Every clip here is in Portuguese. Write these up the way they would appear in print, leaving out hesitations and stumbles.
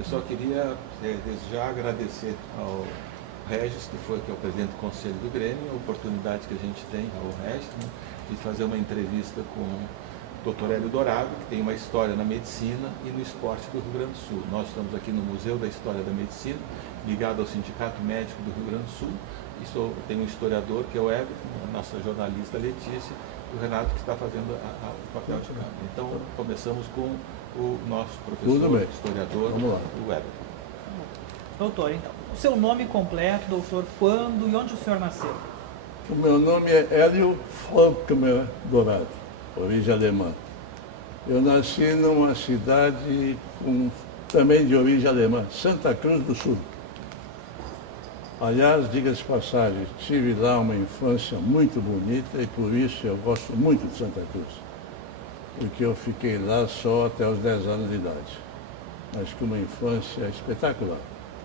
Eu só queria, desde já, agradecer ao Regis, que é o presidente do Conselho do Grêmio, a oportunidade que a gente tem, ao Regis, né, de fazer uma entrevista com o Dr. Hélio Dourado, que tem uma história na medicina e no esporte do Rio Grande do Sul. Nós estamos aqui no Museu da História da Medicina, ligado ao Sindicato Médico do Rio Grande do Sul, e tem um historiador, que é o Everton, a nossa jornalista Letícia, e o Renato, que está fazendo o papel de campo. Então, começamos com o nosso professor, historiador, o Everton. Doutor, então, o seu nome completo, doutor, quando e onde o senhor nasceu? O meu nome é Hélio Falkmer Dourado, origem alemã. Eu nasci numa cidade também de origem alemã, Santa Cruz do Sul. Aliás, diga-se de passagem, tive lá uma infância muito bonita e por isso eu gosto muito de Santa Cruz. Porque eu fiquei lá só até os 10 anos de idade. Mas com uma infância espetacular.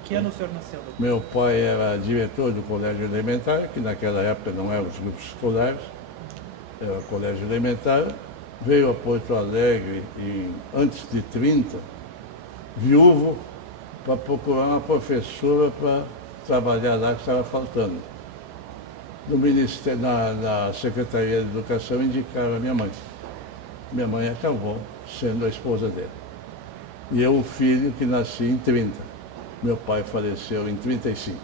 Que ano o senhor nasceu, doutor? Meu pai era diretor do colégio elementar, que naquela época não eram os grupos escolares, era o colégio elementar. Veio a Porto Alegre antes de 30, viúvo, para procurar uma professora para trabalhar lá, que estava faltando. No Ministério, na Secretaria de Educação indicaram a minha mãe. Minha mãe acabou sendo a esposa dele. E eu, o filho, que nasci em 30. Meu pai faleceu em 35.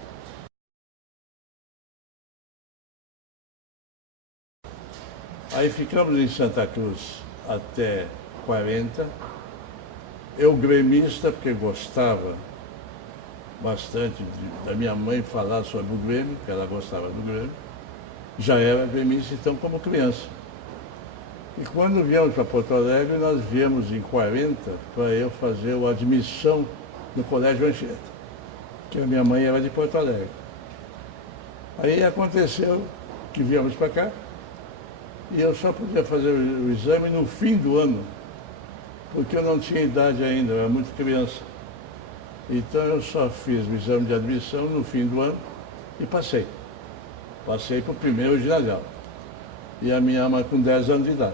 Aí ficamos em Santa Cruz até 40. Eu gremista, porque gostava bastante da minha mãe falar sobre o Grêmio, que ela gostava do Grêmio. Já era gremista, então, como criança. E quando viemos para Porto Alegre, nós viemos em 40 para eu fazer a admissão no Colégio Anchieta, que a minha mãe era de Porto Alegre. Aí aconteceu que viemos para cá e eu só podia fazer o exame no fim do ano, porque eu não tinha idade ainda, eu era muito criança. Então eu só fiz o exame de admissão no fim do ano e passei. Passei para o primeiro ginasial. E a minha mãe com 10 anos de idade.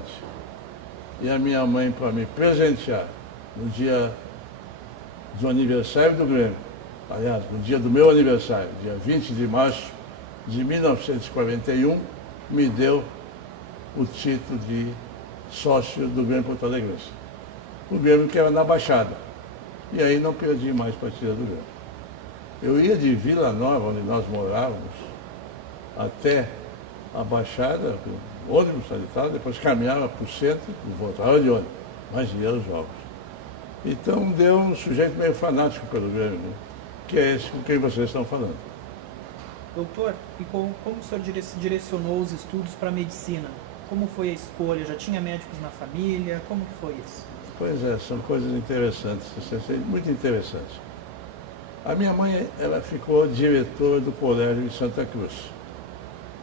E a minha mãe, para me presentear, no dia do aniversário do Grêmio, aliás, no dia do meu aniversário, dia 20 de março de 1941, me deu o título de sócio do Grêmio Porto Alegrense. O Grêmio que era na Baixada. E aí não perdi mais partida do Grêmio. Eu ia de Vila Nova, onde nós morávamos, até a Baixada, ônibus tal, depois caminhava para o centro e voltava de ônibus, mas ia aos jogos. Então deu um sujeito meio fanático pelo Grêmio, né? Que é esse com quem vocês estão falando. Doutor, e como o senhor direcionou os estudos para a medicina? Como foi a escolha? Já tinha médicos na família? Como que foi isso? Pois é, são coisas interessantes, muito interessantes. A minha mãe, ela ficou diretora do colégio em Santa Cruz.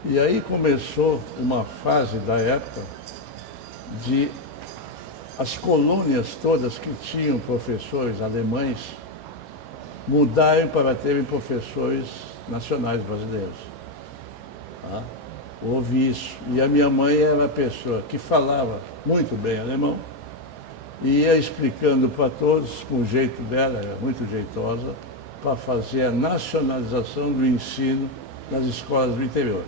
E aí começou uma fase da época de as colônias todas que tinham professores alemães mudarem para terem professores nacionais brasileiros. Tá? Houve isso. E a minha mãe era a pessoa que falava muito bem alemão e ia explicando para todos, com o jeito dela, era muito jeitosa, para fazer a nacionalização do ensino nas escolas do interior.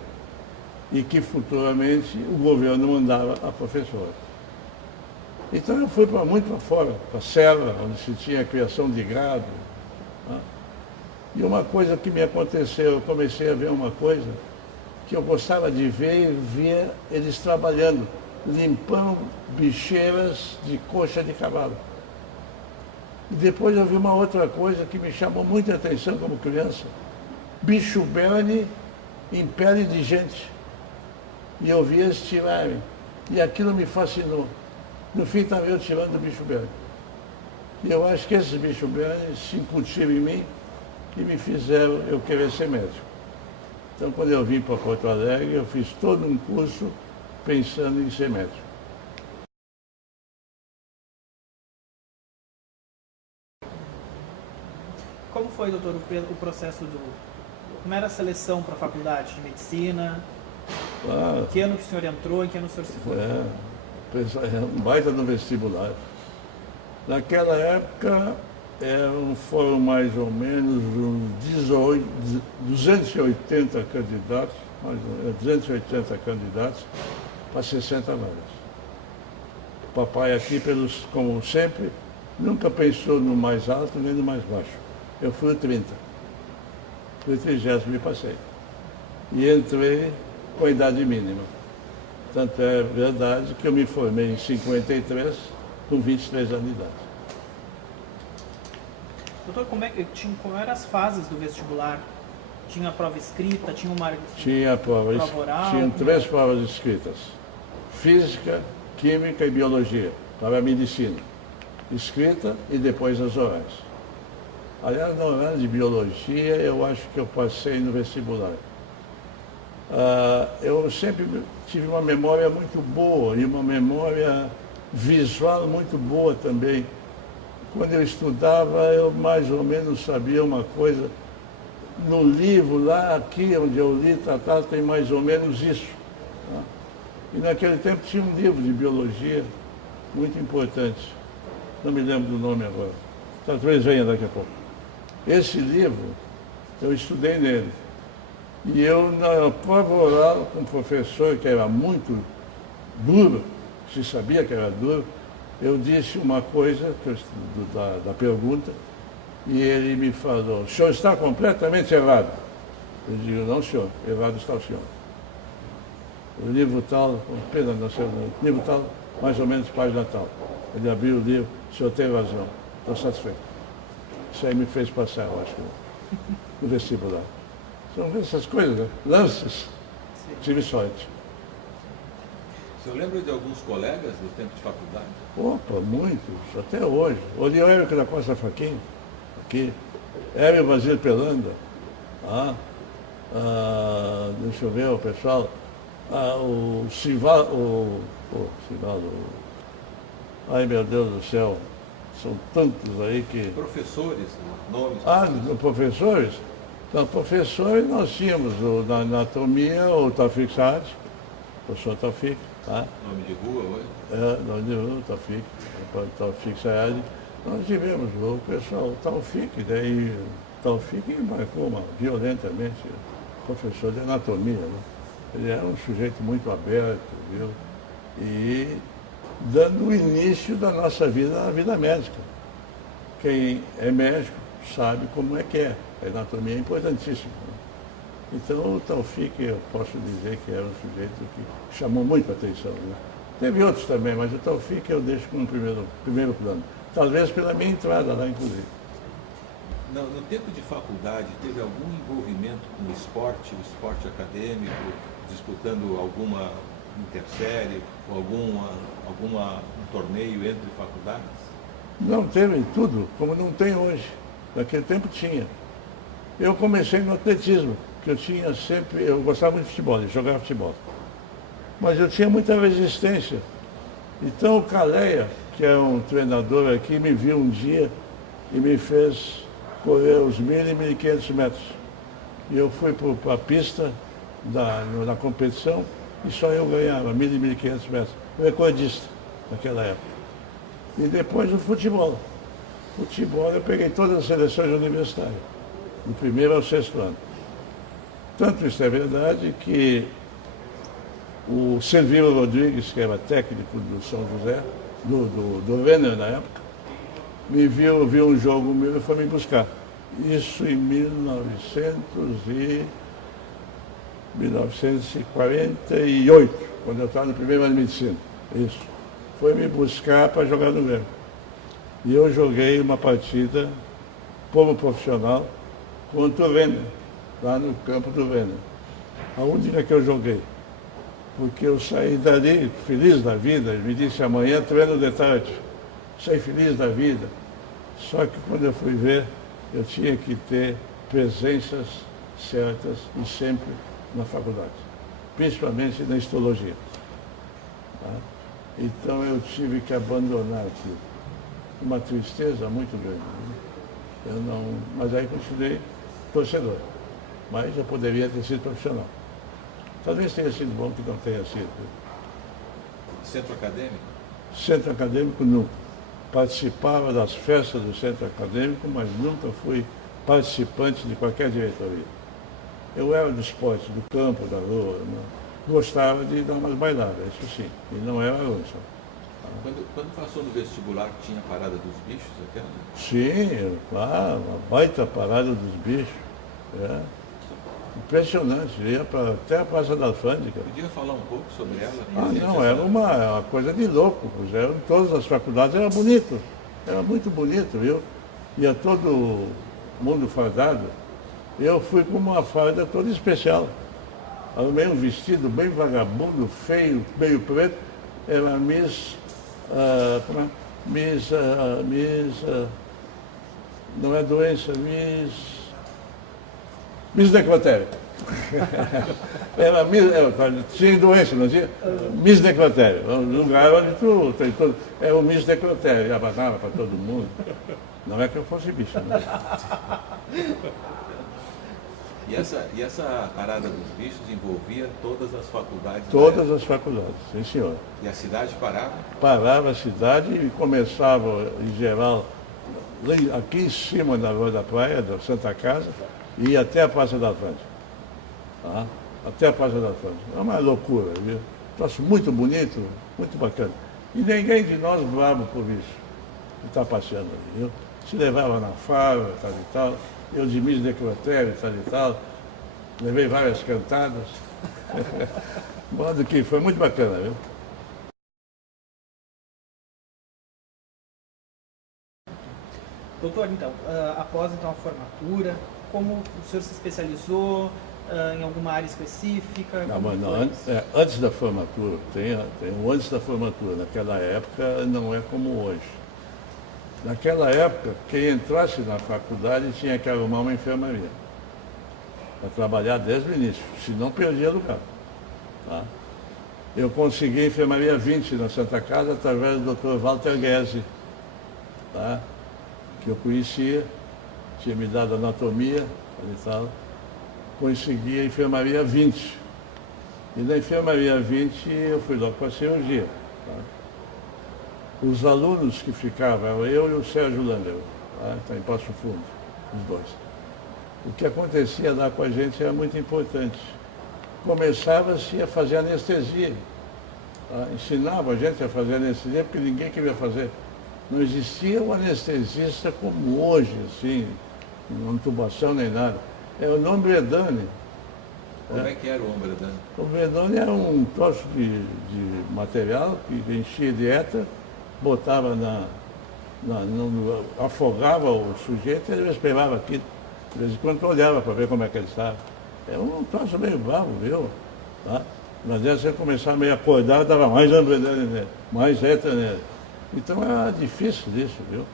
E que futuramente o governo mandava a professora. Então eu fui muito para fora, para a Serra, onde se tinha a criação de gado. Tá? E uma coisa que me aconteceu, eu comecei a ver uma coisa que eu gostava de ver e via eles trabalhando, limpando bicheiras de coxa de cavalo. E depois eu vi uma outra coisa que me chamou muita atenção como criança. Bicho berne em pele de gente. E eu via eles tirarem. E aquilo me fascinou. No fim estava eu tirando o bicho berne. E eu acho que esses bicho berne se incutiram em mim e me fizeram eu querer ser médico. Então quando eu vim para Porto Alegre, eu fiz todo um curso pensando em ser médico. Como foi, doutor, o processo como era a seleção para a faculdade de medicina? Claro. Que ano que o senhor entrou e que ano o senhor se formou? Um baita no vestibular. Naquela época, Foram mais ou menos uns 280 candidatos, mais ou menos, 280 candidatos para 60 vagas. O papai aqui, como sempre, nunca pensou no mais alto nem no mais baixo. Eu fui o 30. Fui o 30º e passei. E entrei com a idade mínima. Tanto é verdade que eu me formei em 53, com 23 anos de idade. Doutor, quais eram as fases do vestibular? Tinha a prova escrita, tinha uma Tinha prova oral? Tinham 3 provas escritas. Física, Química e Biologia, para a medicina. Escrita e depois as orais. Aliás, na oral de Biologia, eu acho que eu passei no vestibular. Eu sempre tive uma memória muito boa e uma memória visual muito boa também. Quando eu estudava, eu mais ou menos sabia uma coisa. No livro, lá, aqui, onde eu li, tem mais ou menos isso. Tá? E naquele tempo tinha um livro de biologia muito importante. Não me lembro do nome agora. Talvez venha daqui a pouco. Esse livro, eu estudei nele. E eu, na prova oral, com um professor que era muito duro, se sabia que era duro, eu disse uma coisa da pergunta, e ele me falou: o senhor está completamente errado. Eu digo: não, senhor, errado está o senhor. O livro tal, pena não sei, livro tal, mais ou menos página tal. Ele abriu o livro: o senhor tem razão, estou satisfeito. Isso aí me fez passar, eu acho, no vestibular. São essas coisas, né? Lances. Tive sorte. O senhor lembra de alguns colegas do tempo de faculdade? Opa, muitos, até hoje. O Érico da Costa Faquinha, aqui. Hélio Basílio Pelanda. Deixa eu ver o pessoal. O Sivaldo. Ai, meu Deus do céu. São tantos aí que... Professores, nomes. Professores? Então, professores nós tínhamos na anatomia o Taufik Saad, o professor Taufik. Tá? Nome de rua hoje? Nome de rua, Taufik Saad. Nós tivemos o pessoal, o Taufik, daí Taufik marcou violentamente, professor de anatomia. Né? Ele era um sujeito muito aberto, viu? E dando o início da nossa vida, a vida médica. Quem é médico sabe como é que é. A anatomia é importantíssima. Né? Então, o Taufik, eu posso dizer que era um sujeito que chamou muito a atenção. Né? Teve outros também, mas o Taufik eu deixo como primeiro plano. Talvez pela minha entrada lá, inclusive. No tempo de faculdade, teve algum envolvimento com o esporte acadêmico, disputando alguma intersérie, ou um torneio entre faculdades? Não teve tudo, como não tem hoje. Naquele tempo tinha. Eu comecei no atletismo, que eu gostava muito de futebol, de jogar futebol. Mas eu tinha muita resistência. Então o Caleia, que é um treinador aqui, me viu um dia e me fez correr os 1.000 e 1.500 metros. E eu fui para a pista na competição e só eu ganhava 1.000 e 1.500 metros. Recordista naquela época. E depois o futebol. Futebol eu peguei todas as seleções universitárias, do 1º ao 6º ano. Tanto isso é verdade que o Silvio Rodrigues, que era técnico do São José, do Renner na época, me viu um jogo meu e foi me buscar. Isso em 1948, quando eu estava no 1º ano de medicina. Isso. Foi me buscar para jogar no Grêmio. E eu joguei uma partida como profissional contra o Renner, lá no campo do Renner. A única que eu joguei. Porque eu saí dali feliz da vida, me disse: amanhã treino de tarde. Saí feliz da vida. Só que quando eu fui ver, eu tinha que ter presenças certas e sempre na faculdade, principalmente na histologia. Tá? Então eu tive que abandonar aquilo. Uma tristeza muito grande. Né? Mas aí continuei torcedor. Mas eu poderia ter sido profissional. Talvez tenha sido bom que não tenha sido. Centro acadêmico? Centro acadêmico, nunca. participava das festas do centro acadêmico, mas nunca fui participante de qualquer diretoria. Eu era do esporte, do campo, da rua, né? Gostava de dar umas bailadas, isso sim, e não era aluno só. Quando passou no vestibular, tinha a parada dos bichos, aquela? Sim, claro, uma baita parada dos bichos. É. Impressionante, ia até a Praça da Alfândega. Podia falar um pouco sobre ela? Ah, não, era uma coisa de louco, pois era, em todas as faculdades era bonito, era muito bonito, viu? Ia todo mundo fardado. Eu fui com uma farda toda especial. Arrumei um vestido bem vagabundo, feio, meio preto, era não é doença, Miss Necrotério. Tinha doença, não tinha? Miss Necrotério. Um lugar onde era o Miss Necrotério, abadava para todo mundo. Não é que eu fosse bicho, né? E essa parada dos bichos envolvia todas as faculdades? Todas as faculdades, sim senhor. E a cidade parava? Parava a cidade e começava, em geral, aqui em cima da Rua da Praia, da Santa Casa, e ia até a Praça da Alfândega. Tá? Até a Praça da Alfândega. É uma loucura, viu? Troço muito bonito, muito bacana. E ninguém de nós bravo por isso, que está passeando ali, viu? Se levava na fava, tal e tal. Eu de Miss Necrotério, tal e tal. Levei várias cantadas. Modo que foi muito bacana, viu? Doutor, então, após então, a formatura, como o senhor se especializou em alguma área específica? Não, mas não, antes da formatura, tem o antes da formatura. Naquela época não é como hoje. Naquela época, quem entrasse na faculdade tinha que arrumar uma enfermaria para trabalhar desde o início, senão perdia lugar. Tá? Eu consegui a enfermaria 20 na Santa Casa através do Dr. Walter Guese, tá? Que eu conhecia, tinha me dado anatomia e tal. Consegui a enfermaria 20. E na enfermaria 20 eu fui logo para a cirurgia. Tá? Os alunos que ficavam, eram eu e o Sérgio Landel, tá? Tá em Passo Fundo, os dois. O que acontecia lá com a gente era muito importante. Começava-se a fazer anestesia. Tá? Ensinava a gente a fazer anestesia porque ninguém queria fazer. Não existia um anestesista como hoje, assim, uma intubação nem nada. É o nome Bredani. Como é que era o Ombredani? O Bredani era um troço de material que enchia de éter, botava afogava o sujeito e ele esperava aqui. De vez em quando olhava para ver como é que ele estava. É um troço meio bravo, viu? Tá? Mas aí você começava meio acordado, dava mais Ombredani nele, mais éter nele. Então era difícil isso, viu?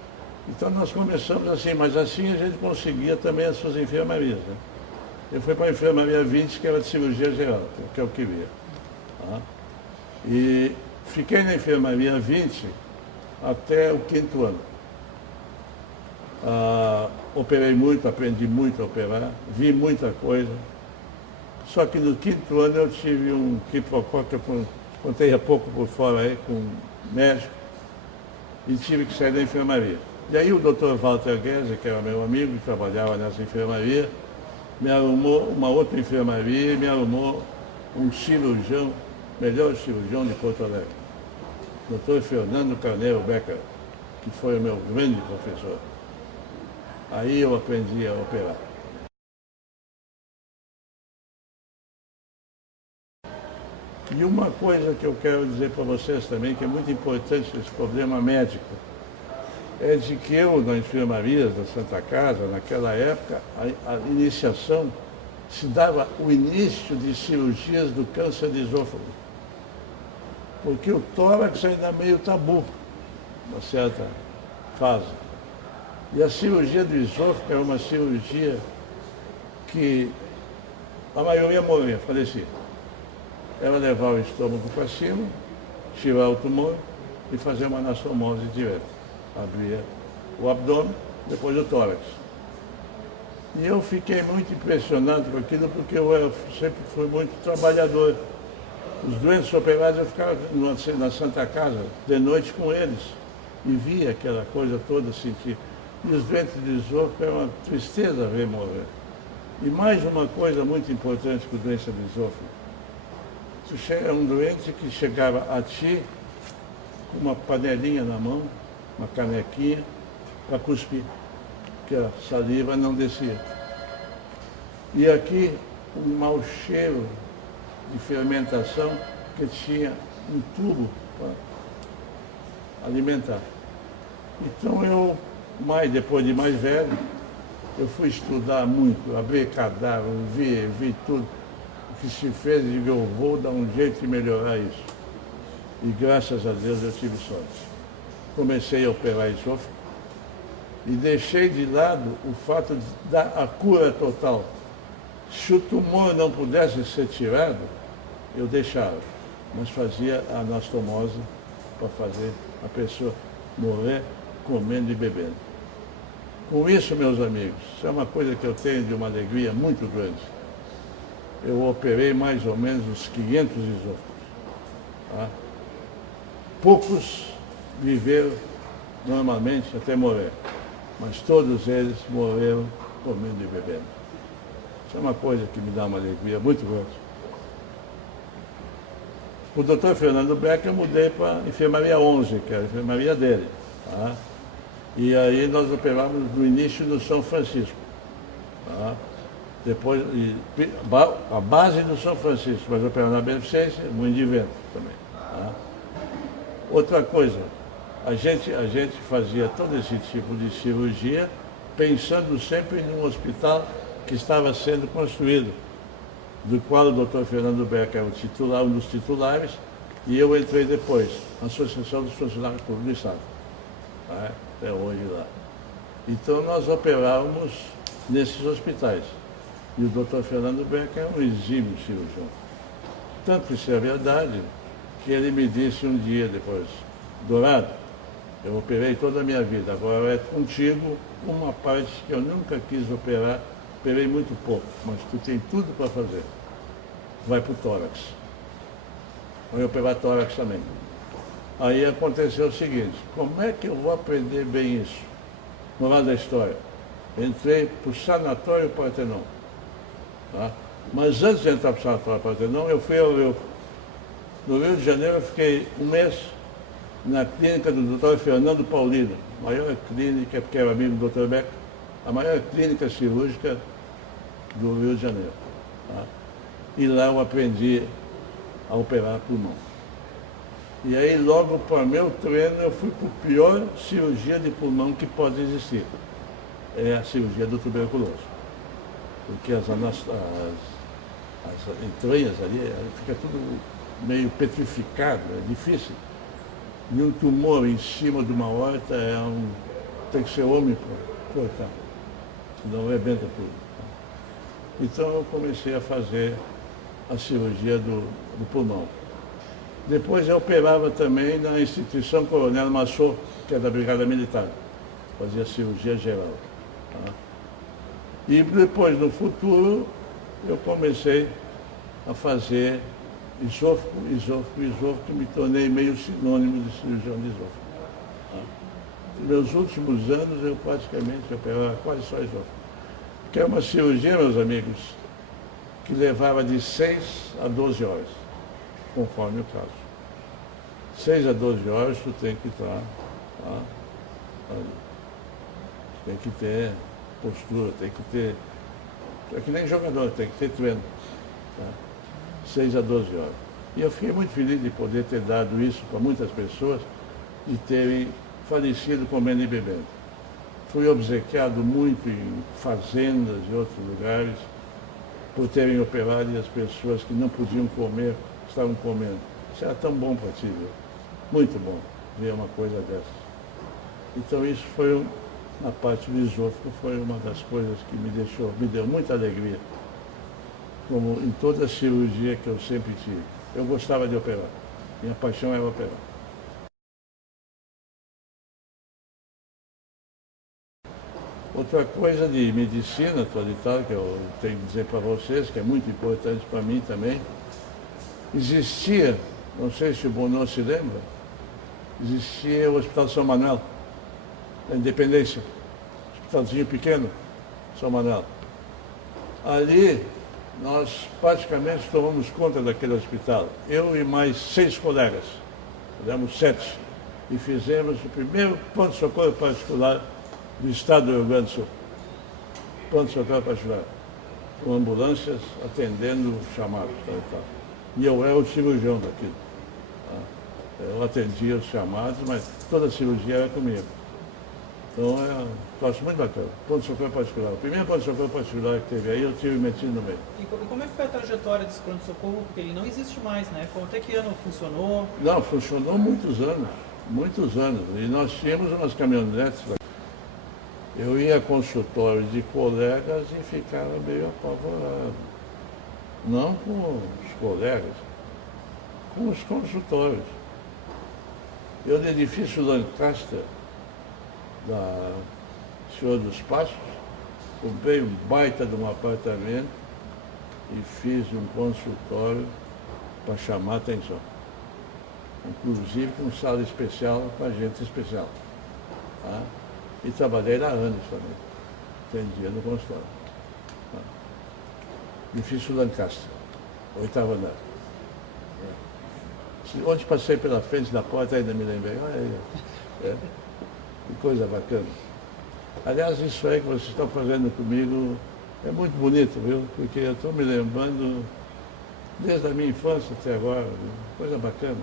Então nós começamos assim, mas assim a gente conseguia também as suas enfermarias. Né? Eu fui para a enfermaria 20, que era de cirurgia geral, que eu queria. Tá? E fiquei na enfermaria 20 até o 5º ano. Operei muito, aprendi muito a operar, vi muita coisa. Só que no 5º ano eu tive um quiprocó que eu contei há pouco por fora aí com um médico e tive que sair da enfermaria. E aí o Dr. Walter Guese, que era meu amigo, que trabalhava nessa enfermaria, me arrumou uma outra enfermaria e me arrumou um cirurgião, melhor cirurgião de Porto Alegre, Dr. Fernando Carneiro Becker, que foi o meu grande professor. Aí eu aprendi a operar. E uma coisa que eu quero dizer para vocês também, que é muito importante esse problema médico, é de que eu, na enfermaria da Santa Casa, naquela época, a iniciação se dava o início de cirurgias do câncer de esôfago. Porque o tórax ainda é meio tabu, uma certa fase. E a cirurgia do esôfago é uma cirurgia que a maioria morria, falecia. Era levar o estômago para cima, tirar o tumor e fazer uma anastomose direta. Abria o abdômen, depois o tórax. E eu fiquei muito impressionado com aquilo porque eu sempre fui muito trabalhador. Os doentes operados eu ficava na Santa Casa de noite com eles. e via aquela coisa toda, sentir. E os doentes de esôfago é uma tristeza ver morrer. E mais uma coisa muito importante com doença de esôfago. É um doente que chegava a ti com uma panelinha na mão, uma canequinha, para cuspir, porque a saliva não descia. E aqui um mau cheiro de fermentação que tinha um tubo para alimentar. Então depois de mais velho, eu fui estudar muito, abrir cadáver, vi tudo o que se fez e eu vou dar um jeito de melhorar isso. E graças a Deus eu tive sorte. Comecei a operar esôfago e deixei de lado o fato de dar a cura total. Se o tumor não pudesse ser tirado, eu deixava, mas fazia a anastomose para fazer a pessoa morrer comendo e bebendo. Com isso, meus amigos, isso é uma coisa que eu tenho de uma alegria muito grande. Eu operei mais ou menos uns 500 esôfagos. Tá? Poucos viveram normalmente até morrer, mas todos eles morreram comendo e bebendo. Isso é uma coisa que me dá uma alegria muito grande. O Dr. Fernando Beck eu mudei para a enfermaria 11, que era a enfermaria dele. Tá? E aí nós operávamos no início no São Francisco. Tá? Depois, a base do São Francisco, mas operava na Beneficência, Moinho de Vento também. Tá? Outra coisa, a gente fazia todo esse tipo de cirurgia pensando sempre num hospital que estava sendo construído, do qual o Dr. Fernando Beck é o titular, um dos titulares, e eu entrei depois, na Associação dos Funcionários Públicos do Estado, tá? Até hoje lá. Então nós operávamos nesses hospitais. E o Dr. Fernando Beck é um exímio cirurgião. Tanto isso é verdade, que ele me disse um dia depois, Dourado, eu operei toda a minha vida, agora é contigo uma parte que eu nunca quis operar, operei muito pouco, mas tu tem tudo para fazer. Vai para o tórax. Vai operar tórax também. Aí aconteceu o seguinte, como é que eu vou aprender bem isso? Moral da história. Entrei para o Sanatório Partenon. Tá? Mas antes de entrar para o Sanatório Partenon, eu fui ao Rio. No Rio de Janeiro eu fiquei um mês na clínica do Dr. Fernando Paulino, maior clínica, porque era amigo do Dr. Beck, a maior clínica cirúrgica do Rio de Janeiro. Tá? E lá eu aprendi a operar pulmão. E aí logo para meu treino eu fui para a pior cirurgia de pulmão que pode existir. É a cirurgia do tuberculoso. Porque as entranhas ali, fica tudo meio petrificado, é difícil. E um tumor em cima de uma horta tem que ser homem para cortar, senão rebenta tudo. Então eu comecei a fazer a cirurgia do pulmão. Depois eu operava também na instituição Coronel Massot, que é da Brigada Militar. Fazia cirurgia geral. Tá? E depois, no futuro, eu comecei a fazer esôfago, que me tornei meio sinônimo de cirurgião de esôfago. Tá? Nos meus últimos anos, eu praticamente operava quase só esôfago. Que é uma cirurgia, meus amigos, que levava de 6 a 12 horas, conforme o caso. 6 a 12 horas tu tem que estar, tá? Tem que ter postura, tem que ter. É que nem jogador, tem que ter treino. Tá? 6 a 12 horas. E eu fiquei muito feliz de poder ter dado isso para muitas pessoas e terem falecido comendo e bebendo. Fui obsequiado muito em fazendas e outros lugares por terem operado e as pessoas que não podiam comer estavam comendo. Isso era tão bom para ti, viu? Muito bom ver uma coisa dessas. Então isso foi, na parte do esôfago, foi uma das coisas que me deu muita alegria. Como em toda a cirurgia que eu sempre tive. Eu gostava de operar. Minha paixão era operar. Outra coisa de medicina atualitária que eu tenho que dizer para vocês, que é muito importante para mim também, existia, não sei se o Bonon se lembra, existia o Hospital São Manuel, da Independência, hospitalzinho pequeno, São Manuel. Ali, nós praticamente tomamos conta daquele hospital. Eu e mais 6 colegas, fizemos 7, e fizemos o primeiro pronto-socorro particular do estado do Rio Grande do Sul. Pronto-socorro particular, com ambulâncias atendendo chamados. E eu era o cirurgião daquilo. Eu atendia os chamados, mas toda a cirurgia era comigo. Então é um troço muito bacana. Pronto-socorro particular. O primeiro pronto-socorro particular que teve aí, eu tive metido no meio. E como é que foi a trajetória desse pronto-socorro? Porque ele não existe mais, né? Até que ano funcionou? Não, funcionou muitos anos. Muitos anos. E nós tínhamos umas caminhonetes. Eu ia a consultórios de colegas e ficava meio apavorado. Não com os colegas, com os consultórios. Eu, no edifício Lancaster, da Senhor dos Passos, comprei um baita de um apartamento e fiz um consultório para chamar a atenção. Inclusive com sala especial para gente especial. Tá? E trabalhei lá anos também. Atendia no consultório. Tá? Edifício Lancaster, 8º andar. Onde passei pela frente da porta ainda me lembrei. Olha aí. Que coisa bacana. Aliás, isso aí que vocês estão fazendo comigo é muito bonito, viu? Porque eu estou me lembrando desde a minha infância até agora. Viu? Coisa bacana.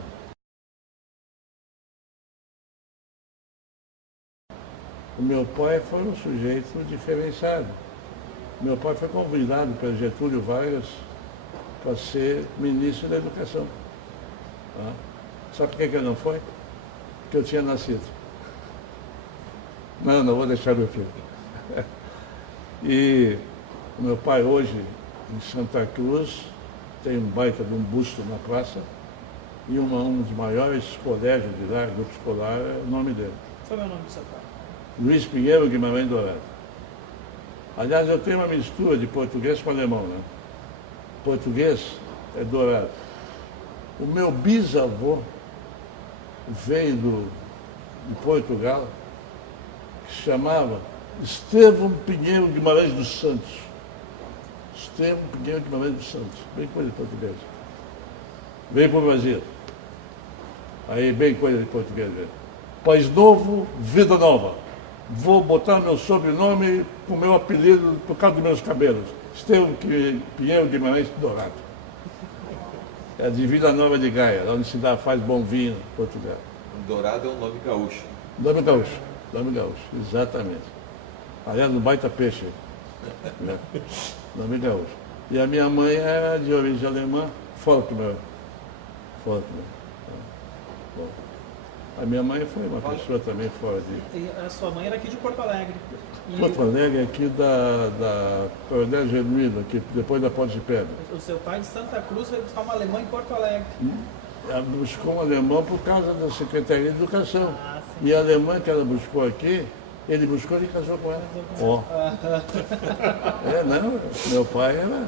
O meu pai foi um sujeito diferenciado. Meu pai foi convidado pelo Getúlio Vargas para ser ministro da Educação. Tá? Sabe por que ele não foi? Porque eu tinha nascido. Não vou deixar meu filho. E o meu pai hoje, em Santa Cruz, tem um baita de um busto na praça e um dos maiores colégios de lá, grupo escolar, é o nome dele. Qual é o nome do seu pai? Luiz Pinheiro Guimarães Dourado. Aliás, eu tenho uma mistura de português com alemão, né? Português é Dourado. O meu bisavô veio de Portugal, que se chamava Estevão Pinheiro Guimarães dos Santos. Estevão Pinheiro Guimarães dos Santos, bem coisa de português. Veio para o Brasil. Aí, bem coisa de português mesmo. País Novo, Vida Nova. Vou botar meu sobrenome com meu apelido por causa dos meus cabelos. Estevão Pinheiro Guimarães Dourado. É de Vila Nova de Gaia, onde se faz bom vinho em Portugal. Dourado é um nome gaúcho. Nome gaúcho, exatamente. Aliás, um baita peixe. Né? Nome gaúcho. E a minha mãe era de origem alemã, Faulkner. A minha mãe foi uma pessoa também fora de... E a sua mãe era aqui de Porto Alegre. Porto Alegre, aqui da Coronel Genuíno, aqui depois da Ponte de Pedra. O seu pai de Santa Cruz foi buscar uma alemã em Porto Alegre. Ela buscou um alemão por causa da Secretaria de Educação. Ah, e a alemã que ela buscou aqui, ele buscou e casou com ela. Ó. Não, meu pai era...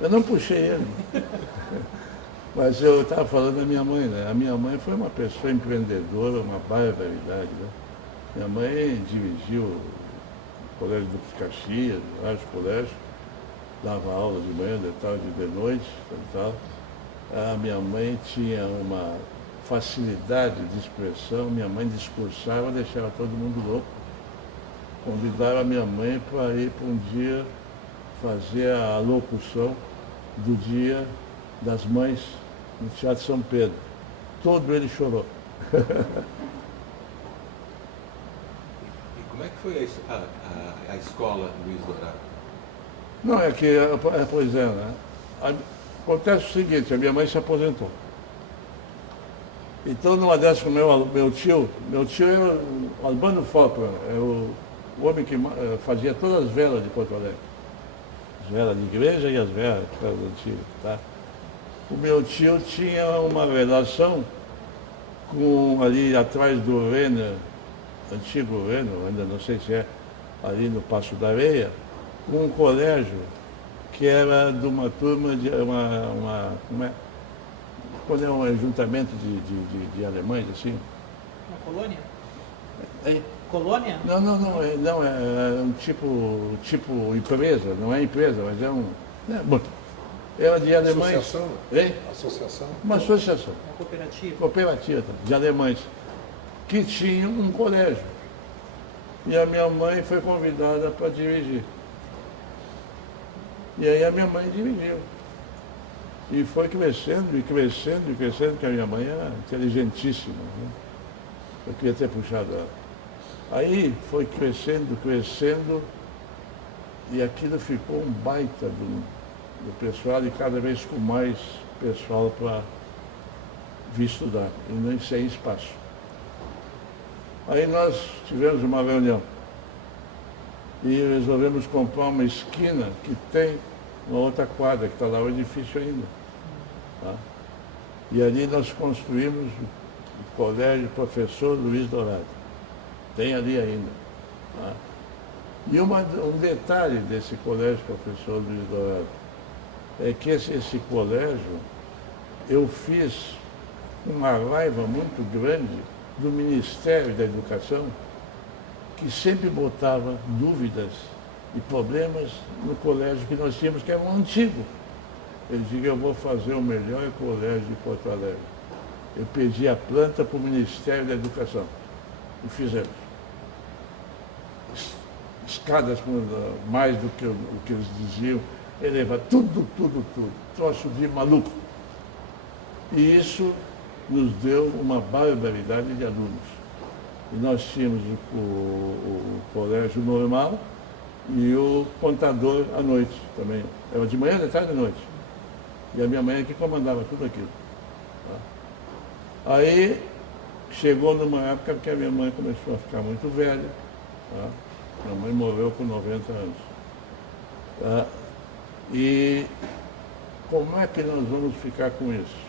Eu não puxei ele. Mas eu estava falando da minha mãe, né? A minha mãe foi uma pessoa empreendedora, uma barbaridade, né? Minha mãe dirigiu o Colégio do Caxias, vários colégios, dava aula de manhã, de tarde e de noite, tal. A minha mãe tinha uma facilidade de expressão, minha mãe discursava, deixava todo mundo louco. Convidava a minha mãe para ir para um dia fazer a locução do Dia das Mães no Teatro São Pedro. Todo ele chorou. E como é que foi a escola Luiz Dourado? Não, é que, pois é, né? Acontece o seguinte, a minha mãe se aposentou. Então, numa dessas com meu tio era o Albano Faulkner, é o homem que fazia todas as velas de Porto Alegre. As velas de igreja e as velas antigas, tá? O meu tio tinha uma relação com ali atrás do Renner, antigo Renner, ainda não sei se é, ali no Passo da Areia, um colégio que era de uma turma de como é? Quando é um ajuntamento de alemães, assim, Uma colônia? Hein? Colônia? Não, é um tipo empresa, não é empresa, mas é um. Bom, era de alemães. Associação? Hein? Associação? Uma associação. Uma cooperativa? Cooperativa de alemães, que tinham um colégio. E a minha mãe foi convidada para dirigir. E aí a minha mãe dirigiu. E foi crescendo, e crescendo, e crescendo, porque a minha mãe era inteligentíssima. Né? Eu queria ter puxado ela. Aí foi crescendo, crescendo, e aquilo ficou um baita do pessoal, e cada vez com mais pessoal para vir estudar, e nem sem espaço. Aí nós tivemos uma reunião e resolvemos comprar uma esquina que tem uma outra quadra, que está lá o edifício ainda. Tá? E ali nós construímos o Colégio Professor Luiz Dourado. Tem ali ainda. Tá? E um detalhe desse Colégio Professor Luiz Dourado é que esse colégio eu fiz uma raiva muito grande do Ministério da Educação, que sempre botava dúvidas e problemas no colégio que nós tínhamos, que era um antigo. Ele disse: eu vou fazer o melhor colégio de Porto Alegre. Eu pedi a planta para o Ministério da Educação e fizemos. Escadas mais do que o que eles diziam, eleva tudo. Troço de maluco. E isso nos deu uma barbaridade de alunos. E nós tínhamos o colégio normal e o contador à noite também. Era de manhã, de tarde e de noite. E a minha mãe é que comandava tudo aquilo. Tá? Aí chegou numa época que a minha mãe começou a ficar muito velha. Tá? Minha mãe morreu com 90 anos. Tá? E como é que nós vamos ficar com isso?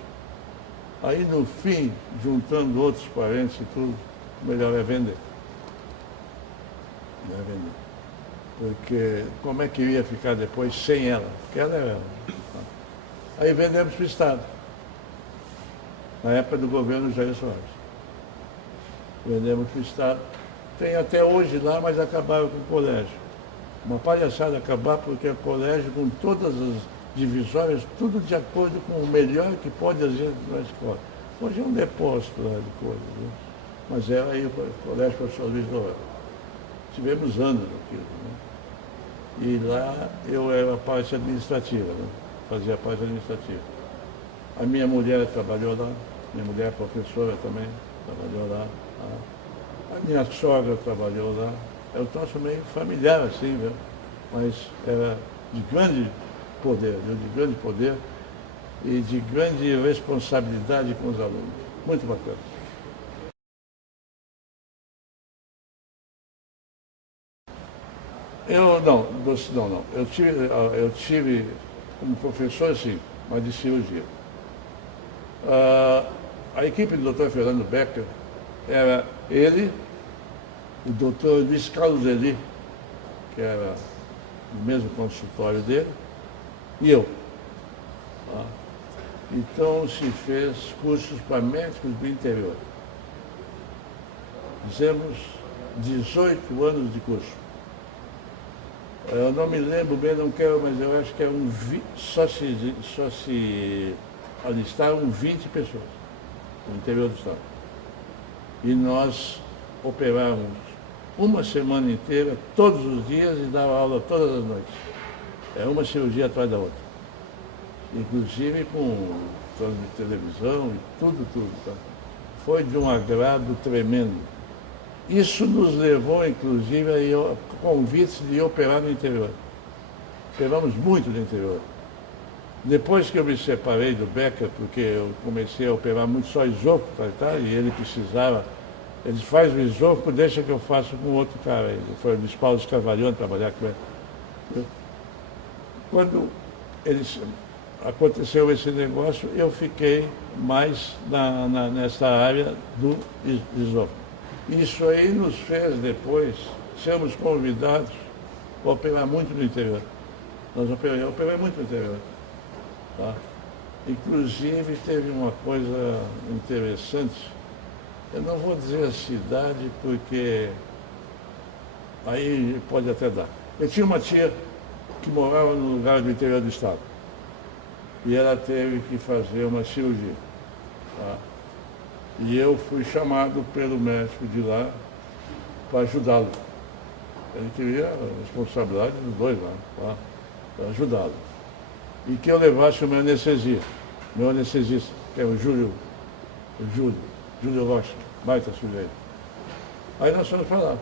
Aí no fim, juntando outros parentes e tudo, melhor é vender. Melhor é vender. Porque como é que eu ia ficar depois sem ela? Porque ela era ela. Aí vendemos para o Estado. Na época do governo Jair Soares. Vendemos para o Estado. Tem até hoje lá, mas acabaram com o colégio. Uma palhaçada acabar, porque é colégio com todas as divisórias, tudo de acordo com o melhor que pode fazer na escola. Hoje é um depósito lá de coisas, né? Mas era aí o Colégio Professor Luiz Dourado. Tivemos anos aquilo, né? E lá eu era a parte administrativa, né? Fazia a parte administrativa. A minha mulher trabalhou lá, minha mulher professora também, trabalhou lá. A minha sogra trabalhou lá. É um troço meio familiar assim, viu? Mas era de grande poder, viu? De grande poder e de grande responsabilidade com os alunos. Muito bacana. Não. Eu tive como professor, sim, mas de cirurgia. A equipe do Dr. Fernando Becker era ele, o Dr. Luiz Carlos Eli, que era no mesmo consultório dele, e eu. Então se fez cursos para médicos do interior. Fizemos 18 anos de curso. Eu não me lembro bem, não quero, mas eu acho que é só se alistaram 20 pessoas no interior do estado. E nós operávamos uma semana inteira, todos os dias, e dava aula todas as noites. É uma cirurgia atrás da outra. Inclusive com televisão e tudo. Tá? Foi de um agrado tremendo. Isso nos levou, inclusive, a convites de operar no interior. Operamos muito no interior. Depois que eu me separei do Becker, porque eu comecei a operar muito só esôfago, tá? E ele precisava, ele faz o esôfago, deixa que eu faço com outro cara. Ele foi o Luiz Paulo Scavalhone trabalhar com ele. Quando aconteceu esse negócio, eu fiquei mais nessa área do esôfago. Isso aí nos fez depois sermos convidados para operar muito no interior. Eu operei muito no interior. Tá? Inclusive teve uma coisa interessante, Eu não vou dizer a cidade porque aí pode até dar. Eu tinha uma tia que morava no lugar do interior do estado. E ela teve que fazer uma cirurgia. Tá? E eu fui chamado pelo médico de lá para ajudá-lo. Ele queria a responsabilidade dos dois lá, tá? Para ajudá-lo. E que eu levasse o meu anestesista, que é o Júlio Rocha, baita sujeito. Aí nós fomos para lá.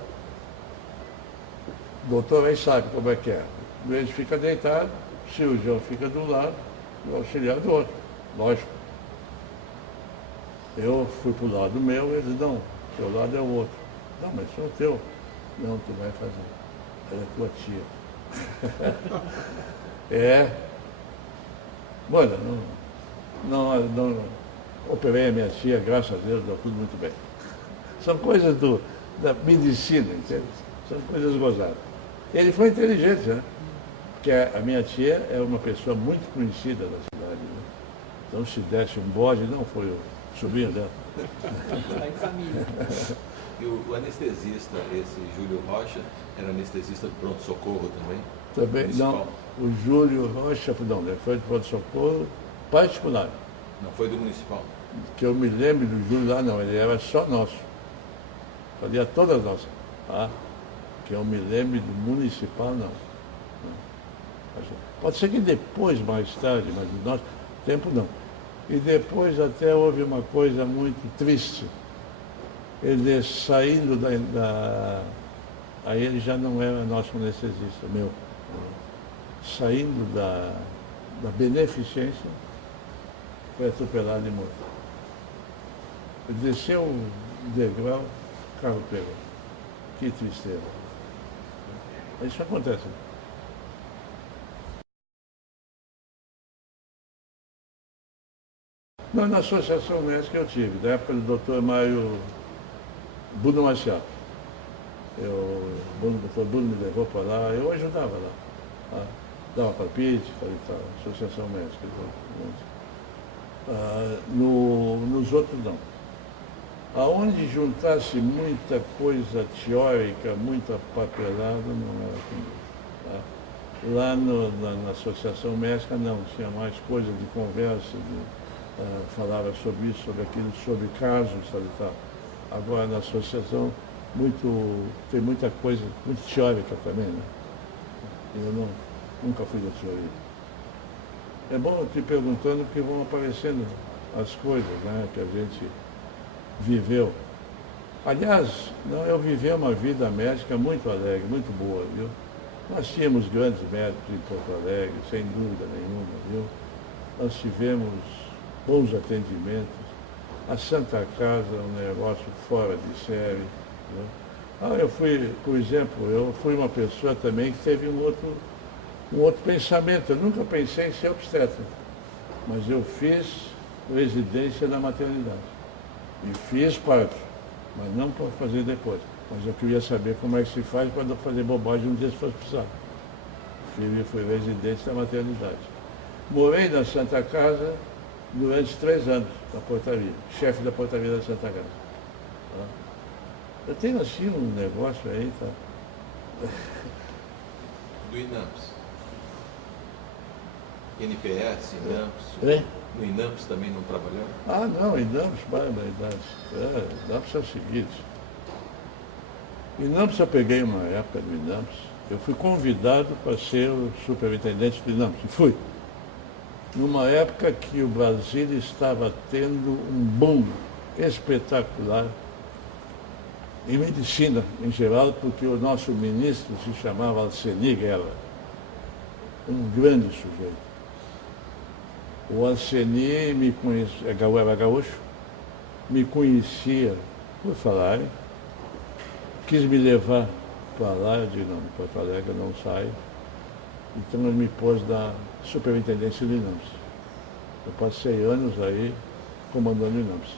O doutor aí sabe como é que é. O doente fica deitado, o cirurgião fica do lado, o auxiliar do outro, lógico. Eu fui para o lado meu, ele disse, não, seu lado é o outro. Não, mas sou teu. Não, tu vai fazer. Ela é tua tia. É. Bueno, não operei a minha tia, graças a Deus, deu tudo muito bem. São coisas da medicina, entende? São coisas gozadas. Ele foi inteligente, né? Porque a minha tia é uma pessoa muito conhecida da cidade. Né? Então, se desse um bode, não foi o sobrinho dela. Está em família. E o anestesista, esse Júlio Rocha, era anestesista do pronto-socorro também? Também, Municipal? não. O Júlio Rocha, não, ele foi de pronto-socorro particular. Não, foi do municipal. Que eu me lembro do Júlio lá, não, ele era só nosso. Fazia todas nossas. Tá? Que eu me lembro do municipal, não. Pode ser que depois, mais tarde, mas no nosso tempo não. E depois até houve uma coisa muito triste. Ele saindo aí ele já não era nosso anestesista, meu. Saindo da beneficência, foi atropelado e morto. Ele desceu o degrau, o carro pegou. Que tristeza. Isso acontece. Não, na associação médica eu tive, da época do Dr. Mário Bruno Marcial. O Dr. Bruno me levou para lá, eu ajudava lá. Tá? Dava palpite, tal, associação médica. Nos outros não. Aonde juntasse muita coisa teórica, muita papelada, não era comigo. Tá? Lá na associação médica não, tinha mais coisa de conversa, falava sobre isso, sobre aquilo, sobre casos, sabe, tal. Agora na associação tem muita coisa, muito teórica também, né? Eu nunca fui da teoria. É bom eu te perguntando porque vão aparecendo as coisas, né, que a gente viveu. Aliás, eu vivi uma vida médica muito alegre, muito boa, viu? Nós tínhamos grandes médicos em Porto Alegre, sem dúvida nenhuma, viu? Nós tivemos bons atendimentos. A Santa Casa é um negócio fora de série. Viu? Eu fui uma pessoa também que teve um outro pensamento. Eu nunca pensei em ser obstetra, mas eu fiz residência na maternidade. E fiz parto, mas não para fazer depois. Mas eu queria saber como é que se faz para não fazer bobagem um dia se fosse precisar. Fui residente da maternidade. Morei na Santa Casa durante 3 anos, na portaria, chefe da portaria da Santa Casa. Tá? Eu tenho assim um negócio aí, tá? Do INAMPS. NPS, INAMPS. É? No INAMPS também não trabalhou? Ah, não, INAMPS, barbaridade. INAMPS é o seguinte. INAMPS eu peguei uma época do INAMPS. Eu fui convidado para ser o superintendente do INAMPS. E fui. Numa época que o Brasil estava tendo um boom espetacular em medicina em geral, porque o nosso ministro se chamava Alceni Guerra, um grande sujeito. O Alceni me conhecia, era gaúcho, me conhecia por falarem, quis me levar para lá, eu disse, não, Porto Alegre eu não saio. Então ele me pôs na superintendência do INAMPS. Eu passei anos aí comandando o INAMPS.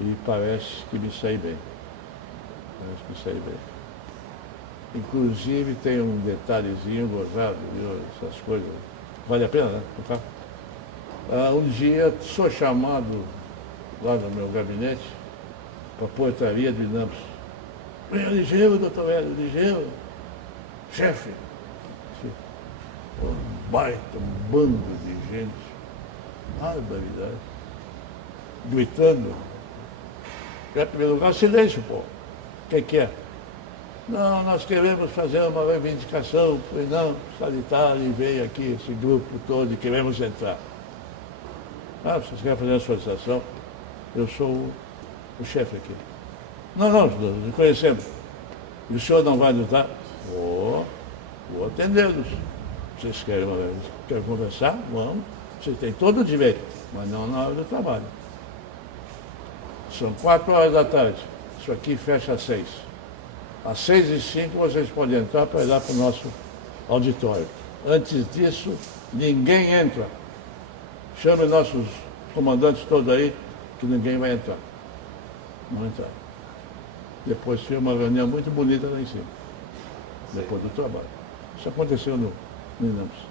E parece que me saí bem. Inclusive tem um detalhezinho gozado, viu? Essas coisas. Vale a pena, né? Um dia sou chamado lá no meu gabinete para a portaria do INAMPS. Ligeiro, doutor Hélio, ligeiro. Chefe. Um baita, um bando de gente. Barbaridade. Gritando. Em primeiro lugar, silêncio, pô. O que é? Não, nós queremos fazer uma reivindicação, não, sanitário, e veio aqui esse grupo todo e queremos entrar. Ah, vocês querem fazer uma solicitação? Eu sou o chefe aqui. Não, nos conhecemos. E o senhor não vai nos dar? Vou atendê-los. Vocês querem conversar? Vamos. Vocês têm todo o direito, mas não na hora do trabalho. São 4 horas da tarde. Isso aqui fecha às 6. Às 6h05 vocês podem entrar para ir lá para o nosso auditório. Antes disso, ninguém entra. Chame nossos comandantes todos aí, que ninguém vai entrar. Não entrar. Depois foi uma reunião muito bonita lá em cima. Depois do trabalho. Isso aconteceu no INAMPS.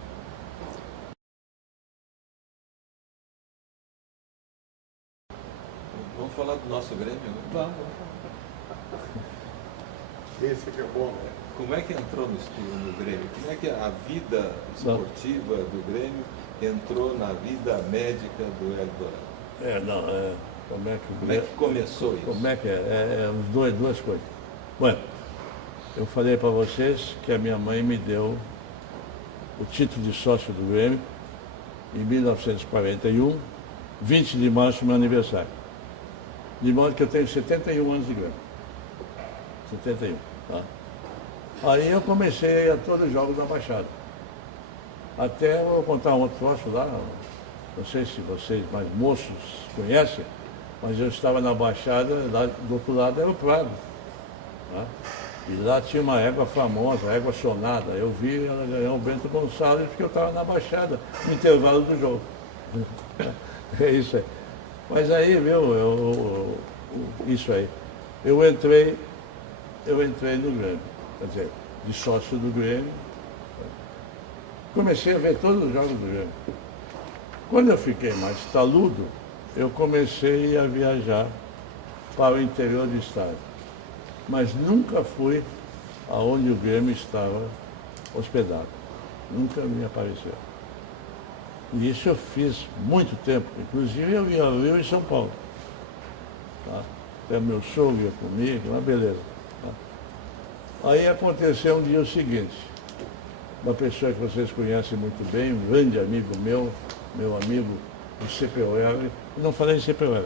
Vamos falar do nosso Grêmio agora? Vamos. Esse que é bom, né? Como é que entrou no Grêmio? Como é que a vida esportiva do Grêmio entrou na vida médica do Hélio Dourado? Como é que começou isso? Como é que é? Duas coisas. Bueno, eu falei para vocês que a minha mãe me deu o título de sócio do Grêmio em 1941, 20 de março, meu aniversário. De modo que eu tenho 71 anos de Grêmio. 71. Tá? Aí eu comecei a ir a todos os jogos da Baixada. Até eu vou contar um outro troço lá, não sei se vocês mais moços conhecem, mas eu estava na Baixada, lá do outro lado era o Prado. Tá? E lá tinha uma égua famosa, a égua Sonada. Eu vi ela ganhar o Bento Gonçalves porque eu estava na Baixada, no intervalo do jogo. É isso aí. Mas aí, viu, isso aí. Eu entrei no Grêmio, quer dizer, de sócio do Grêmio. Comecei a ver todos os jogos do Grêmio. Quando eu fiquei mais taludo, eu comecei a viajar para o interior do estado. Mas nunca fui aonde o Grêmio estava hospedado. Nunca me apareceu. E isso eu fiz muito tempo. Inclusive eu ia ao Rio e São Paulo. Tá? Até meu sogro ia comigo, uma beleza. Tá? Aí aconteceu um dia o seguinte. Uma pessoa que vocês conhecem muito bem, um grande amigo meu amigo do CPOL, não falei em CPOL,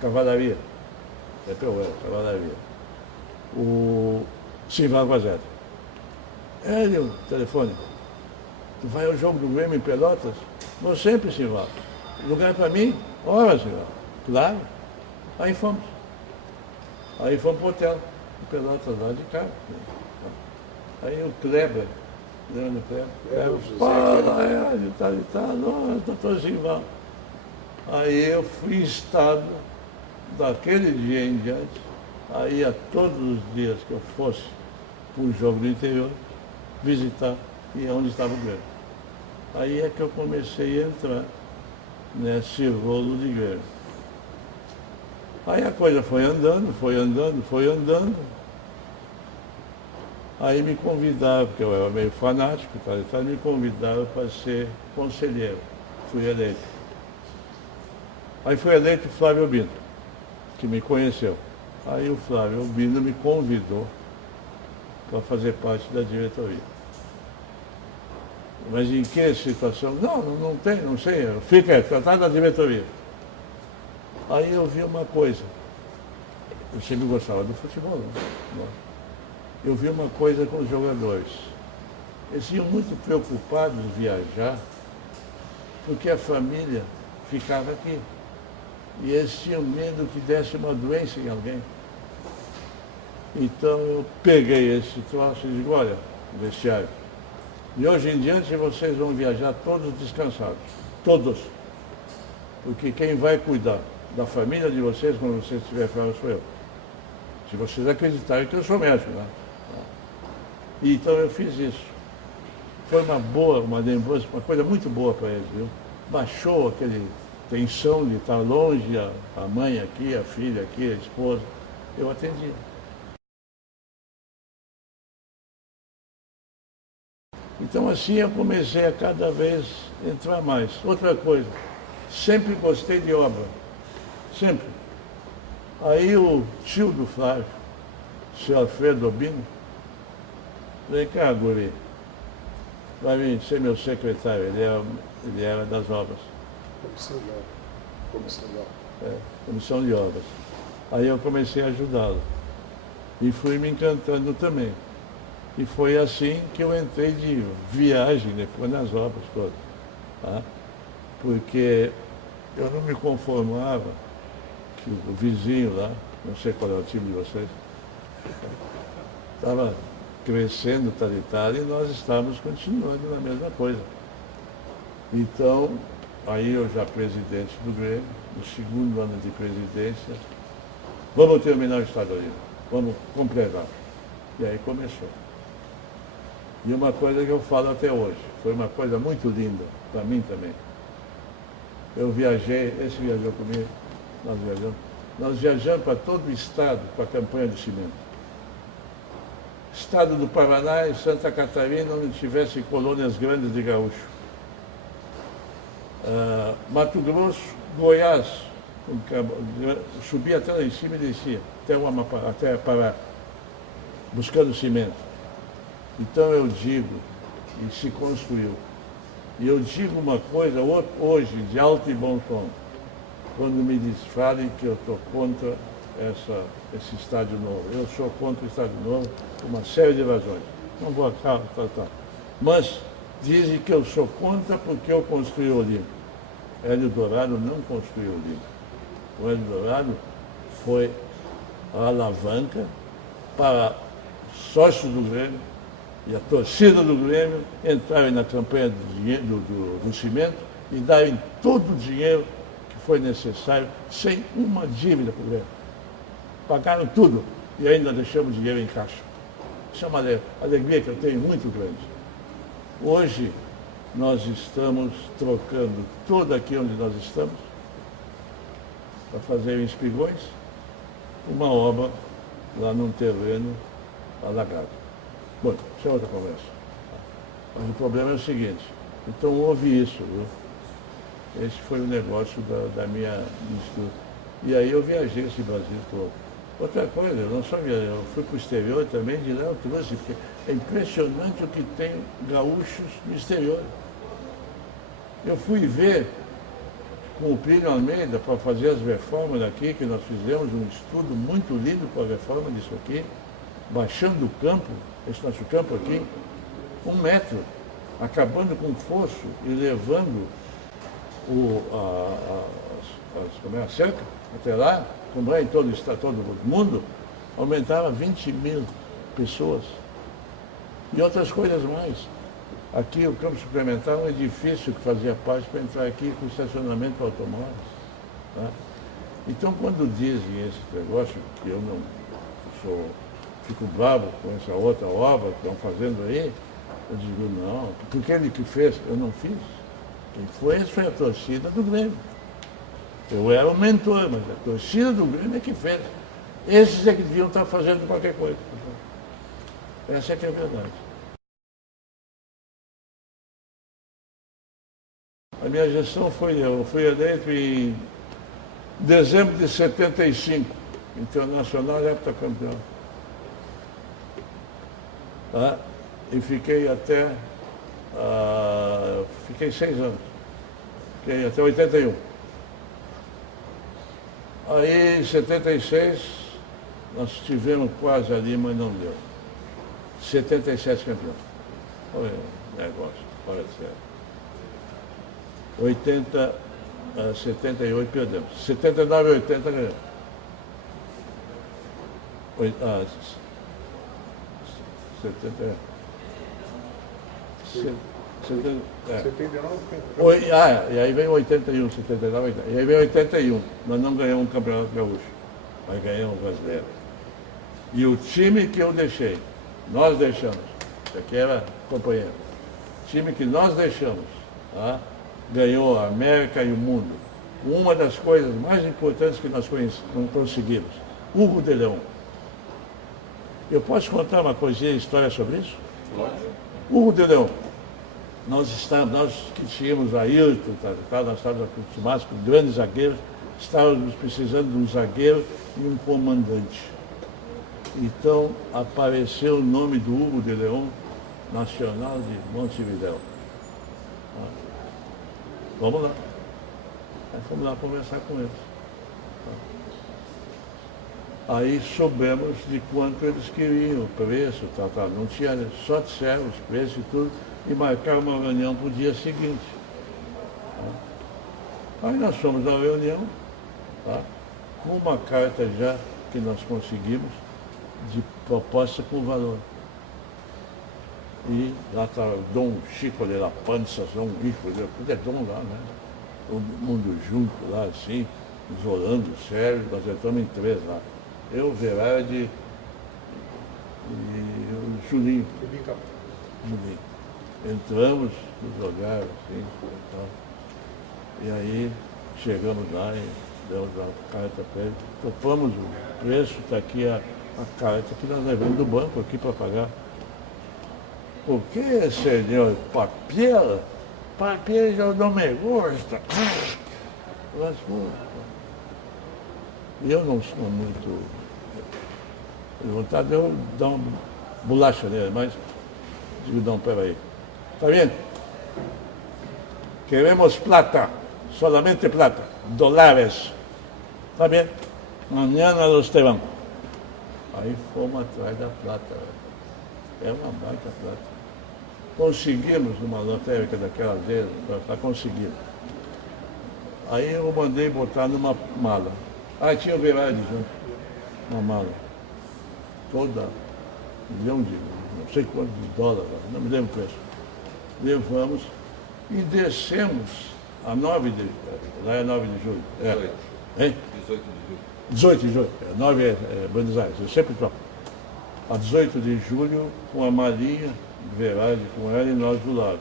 Cavalaria. CPOL, Cavalaria. O Silvano Guazete. Hélio, telefone. Tu vai ao jogo do Grêmio em Pelotas? Vou sempre, Silvano. Lugar para mim? Ora, Silvano. Claro. Aí fomos. Aí fomos pro hotel. Em Pelotas, lá de cá. Aí o Kleber, Leandro Kleber, nossa, doutor Silvano. Aí eu fui estado daquele dia em diante, aí a todos os dias que eu fosse para um jogo do interior, visitar e onde estava o Grêmio. Aí é que eu comecei a entrar nesse rolo de Grêmio. Aí a coisa foi andando. Aí me convidaram, porque eu era meio fanático, então me convidaram para ser conselheiro. Fui eleito. Aí foi eleito o Flávio Albino, que me conheceu. Aí o Flávio Albino me convidou para fazer parte da diretoria. Mas em que situação? Não tem, não sei. Fica tratado da diretoria. Aí eu vi uma coisa. Eu sempre gostava do futebol, né? Eu vi uma coisa com os jogadores. Eles iam muito preocupados em viajar, porque a família ficava aqui. E eles tinham medo que desse uma doença em alguém. Então eu peguei esse troço e digo, olha, vestiário, de hoje em diante vocês vão viajar todos descansados. Todos. Porque quem vai cuidar da família de vocês quando vocês estiverem fora sou eu. Se vocês acreditarem que eu sou médico, né? E então eu fiz isso. Foi uma lembrança, uma coisa muito boa para eles, viu? Baixou aquele tensão de estar longe, a mãe aqui, a filha aqui, a esposa. eu atendia. Então assim eu comecei a cada vez entrar mais. Outra coisa, sempre gostei de obra, sempre. Aí o tio do Flávio, o senhor Alfredo Obino, vem cá, guri, vai vir ser meu secretário, ele era das obras. Comissão de obras. Aí eu comecei a ajudá-lo. E fui me encantando também. E foi assim que eu entrei de viagem depois nas obras todas. Tá? Porque eu não me conformava que o vizinho lá, não sei qual é o time de vocês, estava crescendo tal e tal, e nós estávamos continuando na mesma coisa. Então, aí eu já presidente do Grêmio, no segundo ano de presidência, vamos terminar o Estado Livre, vamos completar. E aí começou. E uma coisa que eu falo até hoje, foi uma coisa muito linda, para mim também. Eu viajei, esse viajou comigo, nós viajamos para todo o estado com a campanha de cimento. Estado do Paraná e Santa Catarina, onde tivesse colônias grandes de gaúcho. Mato Grosso, Goiás, subia até lá em cima e descia, até Pará, buscando cimento. Então eu digo, e se construiu, e eu digo uma coisa hoje, de alto e bom tom, quando me falem que eu estou contra esse estádio novo. Eu sou contra o estádio novo por uma série de razões. Não vou tá. Mas dizem que eu sou contra porque eu construí o Olímpico. Hélio Dourado não construiu o Olímpico. O Hélio Dourado foi a alavanca para sócios do Grêmio e a torcida do Grêmio entrarem na campanha do cimento e darem todo o dinheiro que foi necessário, sem uma dívida para o Grêmio. Pagaram tudo e ainda deixamos dinheiro em caixa. Isso é uma alegria que eu tenho muito grande. Hoje nós estamos trocando tudo aqui onde nós estamos para fazer em Espigões uma obra lá num terreno alagado. Bom, isso é outra conversa. Mas o problema é o seguinte, então houve isso, viu? Esse foi o negócio da minha estudo. E aí eu viajei esse Brasil todo. Outra coisa, eu não só viajei, eu fui para o exterior também, de lá eu trouxe, porque é impressionante o que tem gaúchos no exterior. Eu fui ver com o Plínio Almeida para fazer as reformas daqui, que nós fizemos um estudo muito lindo para a reforma disso aqui, baixando o campo, esse nosso campo aqui, 1 metro, acabando com o fosso e levando a cerca até lá, como é em todo o mundo, aumentava 20 mil pessoas. E outras coisas mais. Aqui o campo suplementar é um edifício que fazia parte para entrar aqui com estacionamento para automóveis. Tá? Então quando dizem esse negócio, que eu não fico bravo com essa outra obra que estão fazendo aí, eu digo, não, porque ele que fez, eu não fiz. Quem foi a torcida do Grêmio. Eu era o mentor, mas a torcida do Grêmio é que fez. Esses é que deviam estar fazendo qualquer coisa. Essa é que é a verdade. A minha gestão eu fui eleito em dezembro de 75, internacional heptacampeão. Tá? E fiquei fiquei 6 anos. Fiquei até 81. Aí, em 76, nós tivemos quase ali, mas não deu. 77 campeão. Olha o negócio, olha sério. 78 perdemos. 79 e 80 ganhamos. 79. E aí vem 81, 79, 80. E aí vem 81. Nós não ganhamos um campeonato gaúcho, mas ganhamos um brasileiro. E o time que eu deixei, nós deixamos, isso aqui era companheiro, o time que nós deixamos, tá? Ganhou a América e o mundo. Uma das coisas mais importantes que nós conseguimos, Hugo de Leão. Eu posso contar uma coisinha, história sobre isso? Hugo de Leão. Nós que tínhamos Ayrton, nós estávamos acostumados com grandes zagueiros, estávamos precisando de um zagueiro e um comandante. Então apareceu o nome do Hugo de Leão, Nacional de Montevidéu. Vamos lá. Aí fomos lá conversar com eles. Aí soubemos de quanto eles queriam, o preço, tal. Não tinha, só disseram os preços e tudo, e marcaram uma reunião para o dia seguinte. Aí nós fomos à reunião, com uma carta já que nós conseguimos de proposta com valor. E lá estava Dom Chico de la Pança, Dom Rico, tudo é Dom lá, né? Todo mundo junto lá, assim, isolando, sério, nós entramos em 3 lá. Eu, o Verardi e o Julinho. Julinho. Entramos nos lugares, assim, e tal. E aí chegamos lá e demos a carta para ele. Topamos o preço, está aqui a carta que nós levamos do banco aqui para pagar. Por que, senhor? Papel? Papel eu não me gosta. Mas, eu não sou muito... vontade de eu dar uma bolacha nele, mas digo, não, peraí. Está vendo? Queremos plata, solamente plata, dólares. Está bem? Amanhã nós teremos. Aí fomos atrás da plata. É uma baita plata. Conseguimos uma lotérica daquelas vezes, para conseguir. Aí eu mandei botar numa mala. Aí tinha o Verardi junto, uma mala. Toda, $1 milhão não sei quantos dólares, não me lembro o preço. Levamos e descemos a 9 de... Lá é 9 de julho. 18. Hein? 18 de julho. 18 de julho. 9 é Buenos Aires, eu sempre troco. A 18 de julho, com a Marinha, Verardi, com ela e nós do lado.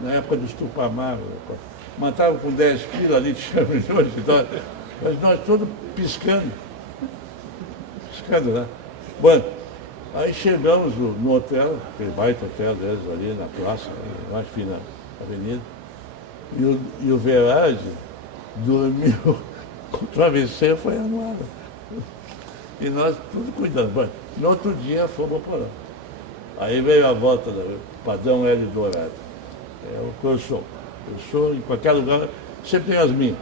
Na época dos Tupamar, matavam com 10 quilos ali, tinha milhões de dólares. Mas nós todos piscando. Piscando lá. Bom, aí chegamos no hotel, aquele baita hotel deles ali na praça, mais fina avenida, e o Verardi dormiu com o travesseiro, foi armado. E nós tudo cuidando. Bom, no outro dia fomos por lá. Aí veio a volta do padrão L Dourado. É o que eu sou. Eu sou, em qualquer lugar, sempre tem as minhas.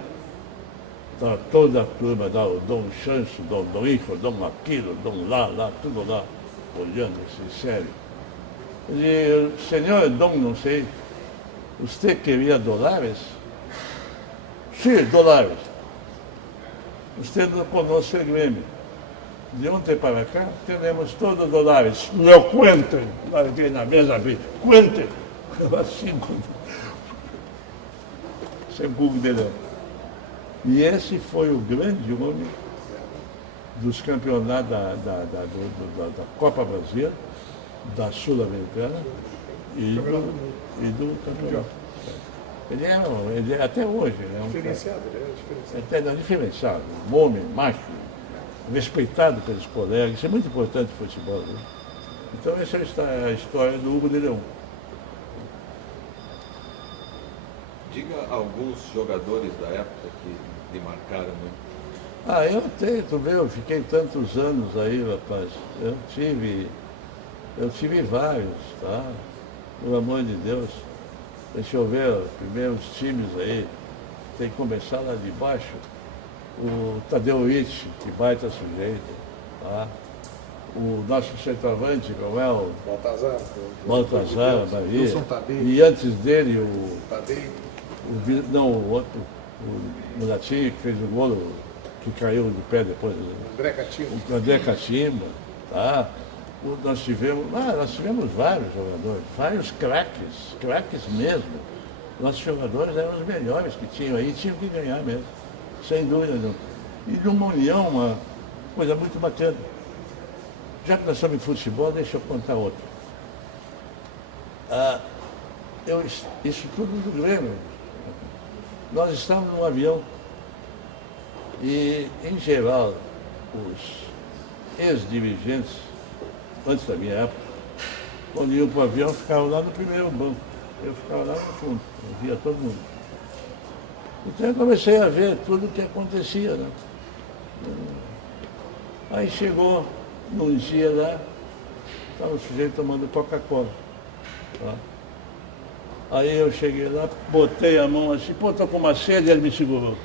Então, toda a turma, o Dom Chancho, Dom Rico, Dom Aquilo, Dom lá, tudo lá, olhando assim, sério. E o senhor Dom, não sei, você queria dólares? Sim, dólares. Você não conoce o Grêmio. De ontem para cá, temos todos os dólares. Não cuentem. Larguei na mesa, vi. Cuentem. Assim, sem Google dele. E esse foi o grande homem dos campeonatos da Copa Brasil, da Sul-Americana e do campeonato. Ele é até hoje. Ele é um Diferenciado, ele é diferenciado. até diferenciado, um homem, macho, respeitado pelos colegas. Isso é muito importante no futebol. Né? Então essa é a história do Hugo de Leão. Diga alguns jogadores da época que lhe marcaram muito. Eu tenho, tu vê, eu fiquei tantos anos aí, rapaz. Eu tive vários, tá? Pelo amor de Deus. Deixa eu ver, primeiros times aí. Tem que começar lá de baixo. O Tadeu Witt, que baita sujeito, tá? O nosso centroavante, como é o Baltazar, Bahia. Wilson Tadei. E antes dele, Tadei. o outro, o Mulatinho, que fez o gol, que caiu de pé depois. André Catimba. O André Catimba, tá? Nós tivemos vários jogadores, vários craques mesmo. Nossos jogadores eram os melhores que tinham aí, tinham que ganhar mesmo, sem dúvida nenhuma. E de uma união, uma coisa muito bacana. Já que nós estamos em futebol, deixa eu contar outra. Isso tudo do Grêmio. Nós estávamos num avião e, em geral, ex-dirigentes, antes da minha época, quando iam para o avião, ficavam lá no primeiro banco. Eu ficava lá no fundo, eu via todo mundo. Então eu comecei a ver tudo o que acontecia, né? Aí chegou num dia lá, estava o sujeito tomando Coca-Cola. Tá? Aí eu cheguei lá, botei a mão assim, pô, tô com uma sede, ele me segurou.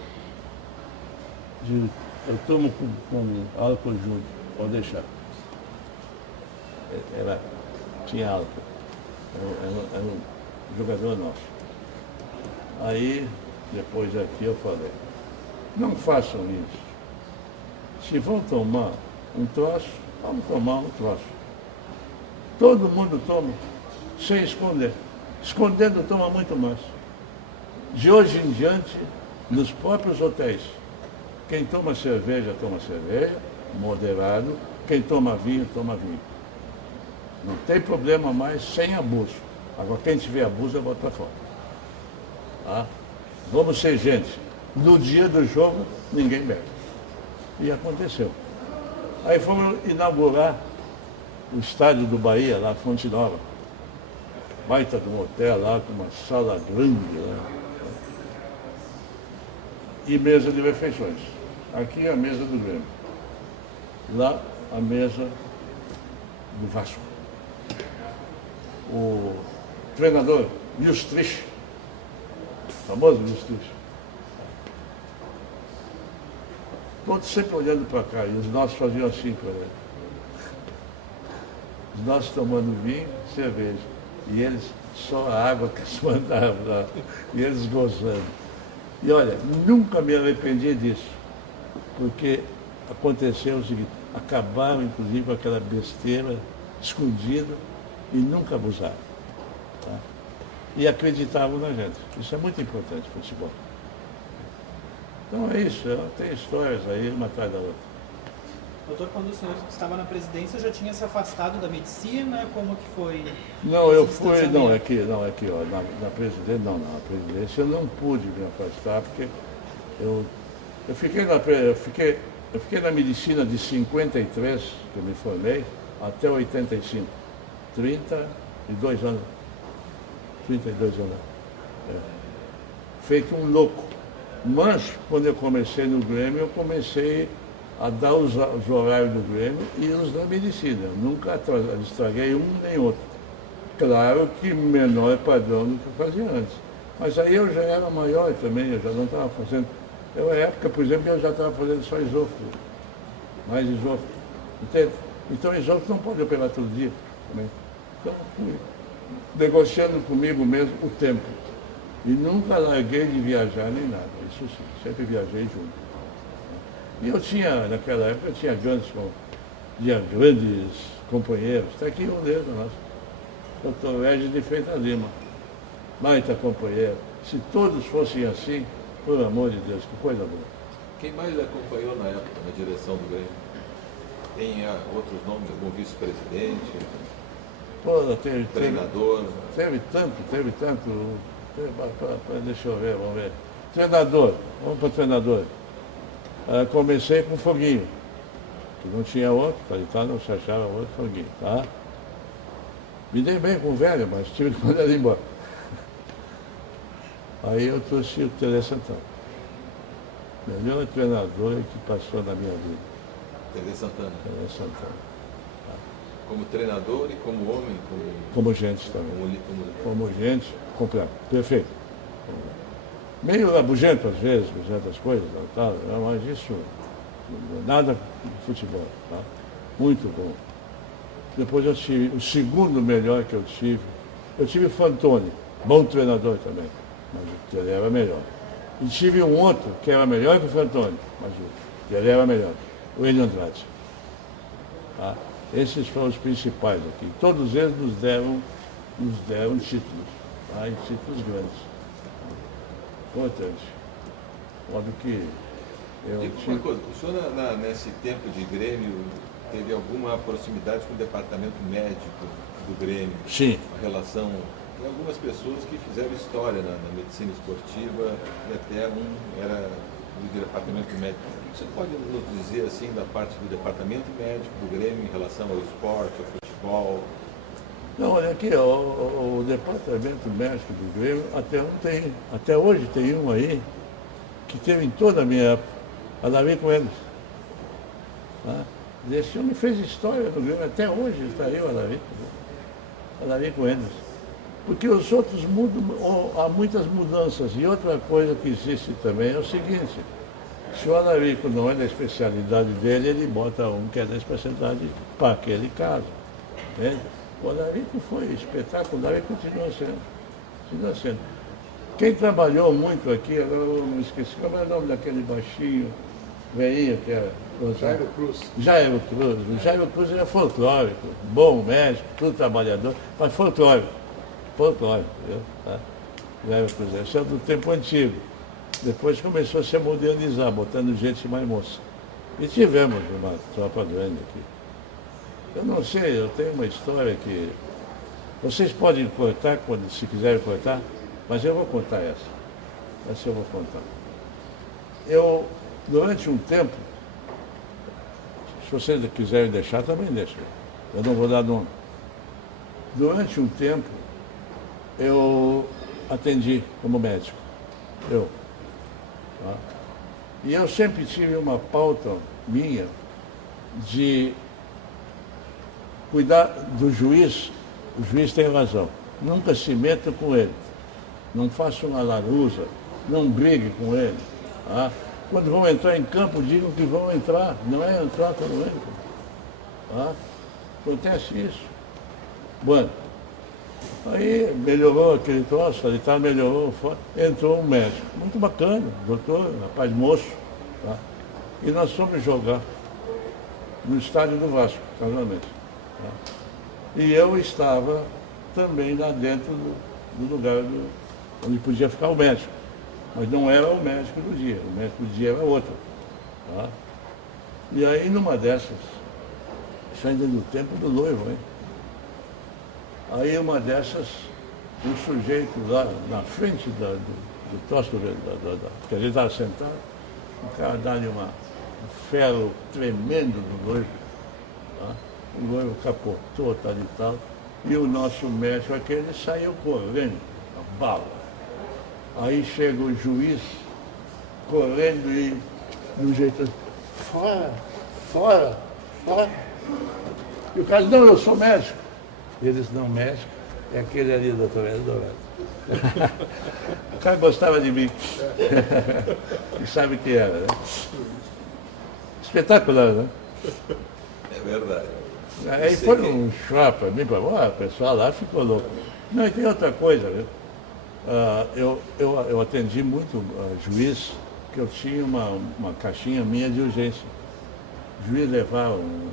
Eu tomo com álcool junto, pode deixar. Tinha álcool, era um jogador nosso. Aí, depois aqui eu falei, não façam isso. Se vão tomar um troço, vamos tomar um troço. Todo mundo toma, sem esconder. Escondendo toma muito mais. De hoje em diante, nos próprios hotéis, quem toma cerveja, moderado. Quem toma vinho, toma vinho. Não tem problema mais sem abuso. Agora, quem tiver abuso, eu boto para fora. Tá? Vamos ser gente. No dia do jogo, ninguém bebe. E aconteceu. Aí fomos inaugurar o estádio do Bahia, lá, Fonte Nova. Baita de um hotel lá, com uma sala grande lá. E mesa de refeições. Aqui a mesa do Grêmio. Lá a mesa do Vasco. O treinador, Justrich, famoso Justrich. Todos sempre olhando para cá, e os nossos faziam assim para ele. Os nossos tomando vinho, cerveja. E eles só a água que eles mandavam lá. E eles gozando. E olha, nunca me arrependi disso. Porque aconteceu o seguinte, acabaram inclusive com aquela besteira escondida e nunca abusaram. Tá? E acreditavam na gente. Isso é muito importante no futebol. Então é isso, tem histórias aí, uma atrás da outra. Doutor, quando o senhor estava na presidência, já tinha se afastado da medicina? Como que foi? Não, eu fui, não, aqui, ó, na presidência eu não pude me afastar, porque eu fiquei na medicina de 53, que eu me formei, até 85. 32 anos. É. Feito um louco. Mas, quando eu comecei no Grêmio, eu comecei a dar os horários do Grêmio e os da medicina. Eu nunca estraguei um nem outro. Claro que menor padrão do que eu fazia antes. Mas aí eu já era maior também, eu já não estava fazendo. Na época, por exemplo, eu já estava fazendo só isófilo. Mais isófilo. Entende? Então isófilo não pode operar todo dia também. Então fui negociando comigo mesmo o tempo. E nunca larguei de viajar nem nada. Isso sim, sempre viajei junto. E eu tinha, naquela época, eu tinha grandes companheiros. Está aqui um deles, nosso. Dr. Regis de Freitas Lima. Baita companheiro. Se todos fossem assim, por amor de Deus, que coisa boa. Quem mais lhe acompanhou na época, na direção do Grêmio? Tem outros nomes, algum vice-presidente, treinador? Teve tanto. Deixa eu ver, vamos ver. Treinador, vamos para o treinador. Comecei com o Foguinho, que não tinha outro, tá, não se achava outro Foguinho, tá? Me dei bem com o velho, mas tive que mandar ele embora. Aí eu trouxe o Tele Santana. Melhor treinador que passou na minha vida. Tele Santana. Tele Santana. Tá? Como treinador e como homem? Como gente também. Como gente, completo. Perfeito. Meio rabugento às vezes, com certas coisas, tal, mas isso, nada de futebol. Tá? Muito bom. Depois eu tive o segundo melhor que eu tive o Fantoni, bom treinador também, mas ele era melhor. E tive um outro que era melhor que o Fantoni, mas ele era melhor, o Enio Andrade. Tá? Esses foram os principais aqui. Todos eles nos deram títulos, tá? E títulos grandes. Importante. Modo que eu uma coisa, o senhor nesse tempo de Grêmio teve alguma proximidade com o departamento médico do Grêmio? Sim. A relação. Tem algumas pessoas que fizeram história na medicina esportiva e até um era do departamento médico. Você pode nos dizer assim da parte do departamento médico do Grêmio em relação ao esporte, ao futebol? Não, olha aqui, o departamento médico do Grêmio até hoje tem um aí que teve em toda a minha época, a Davi Coelho. Tá? Esse homem fez história do Grêmio, até hoje está aí a Davi Coelho. Porque os outros mudam, há muitas mudanças. E outra coisa que existe também é o seguinte, se o Alarico não é da especialidade dele, ele bota um que é da especialidade para aquele caso. Entende? O Alarico foi espetacular e continua sendo. Continua sendo. Quem trabalhou muito aqui, agora eu me esqueci, como é o nome daquele baixinho, velhinho que era? Jairo Cruz. Jairo Cruz. O Jairo Cruz era folclórico, bom médico, tudo trabalhador, mas folclórico. Folclórico, viu? Tá? Jairo Cruz, esse é do tempo antigo. Depois começou a se modernizar, botando gente mais moça. E tivemos uma tropa grande aqui. Eu não sei, eu tenho uma história que... Vocês podem cortar, quando, se quiserem cortar, mas eu vou contar essa. Essa eu vou contar. Eu, durante um tempo, se vocês quiserem deixar, também deixo. Eu não vou dar nome. Durante um tempo, eu atendi como médico. Tá? E eu sempre tive uma pauta minha de cuidar do juiz. O juiz tem razão. Nunca se meta com ele. Não faça uma larusa. Não brigue com ele. Tá? Quando vão entrar em campo, digam que vão entrar. Não é entrar quando entra. Tá? Acontece isso. Bueno, aí melhorou aquele troço, ali tá, melhorou, entrou um médico. Muito bacana, doutor, rapaz moço. Tá? E nós fomos jogar no estádio do Vasco, casamento. Tá? E eu estava também lá dentro do lugar onde podia ficar o médico. Mas não era o médico do dia, o médico do dia era outro. Tá? E aí numa dessas, isso ainda no tempo do noivo, hein? Aí uma dessas, um sujeito lá na frente do troço, que a gente estava sentado, o cara dá-lhe um ferro tremendo do noivo. Tá? O noivo capotou, tal e tal. E o nosso médico aquele saiu correndo, a bala. Aí chega o juiz correndo e de um jeito assim, fora. E o cara, não, eu sou médico. Ele disse, não, médico é aquele ali, doutor Hélio Dourado. O cara gostava de mim. E sabe que era, né? Espetacular, né? É verdade. Aí foi um choque para mim, o pessoal lá ficou louco. Não, e tem outra coisa, viu? Eu atendi muito juiz, que eu tinha uma caixinha minha de urgência. O juiz levava um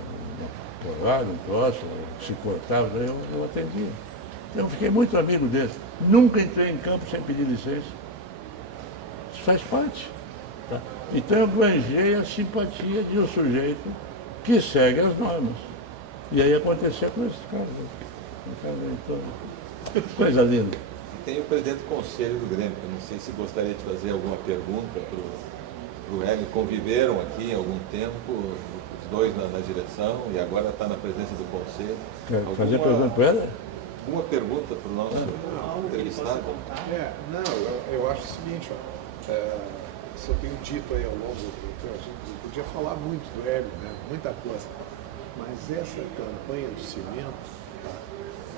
troço, se cortava, eu atendia. Então eu fiquei muito amigo dele. Nunca entrei em campo sem pedir licença. Isso faz parte. Tá? Então eu ganhei a simpatia de um sujeito que segue as normas. E aí aconteceu com esse cara. Então, coisa linda. Tem o presidente do conselho do Grêmio, eu não sei se gostaria de fazer alguma pergunta para o Hélio. Conviveram aqui há algum tempo, os dois na direção, e agora está na presença do conselho. Quer fazer pergunta para ela? Alguma pergunta para o nosso entrevistado? Eu acho o seguinte, isso eu tenho dito aí ao longo do tempo, a gente podia falar muito do Hélio, né? Muita coisa, mas essa campanha do cimento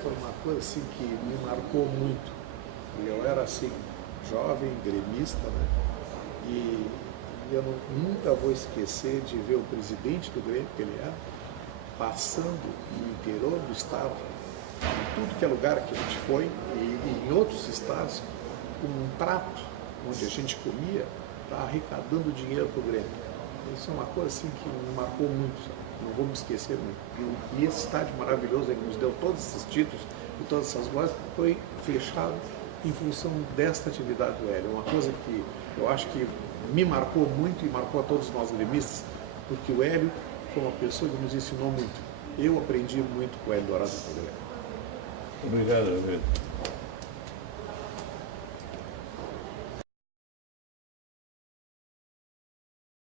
foi uma coisa assim que me marcou muito. Eu era assim, jovem, gremista, né? E eu nunca vou esquecer de ver o presidente do Grêmio, que ele era, passando no interior do estado, em tudo que é lugar que a gente foi, e em outros estados, com um prato onde a gente comia, tá arrecadando dinheiro para o Grêmio. Isso é uma coisa assim que me marcou muito, sabe? Não vou me esquecer muito. E esse estádio maravilhoso que nos deu todos esses títulos e todas essas glórias foi fechado em função desta atividade do Hélio. Uma coisa que eu acho que me marcou muito e marcou a todos nós gremistas, porque o Hélio foi uma pessoa que nos ensinou muito. Eu aprendi muito com o Hélio Dourado. Obrigado, Alberto.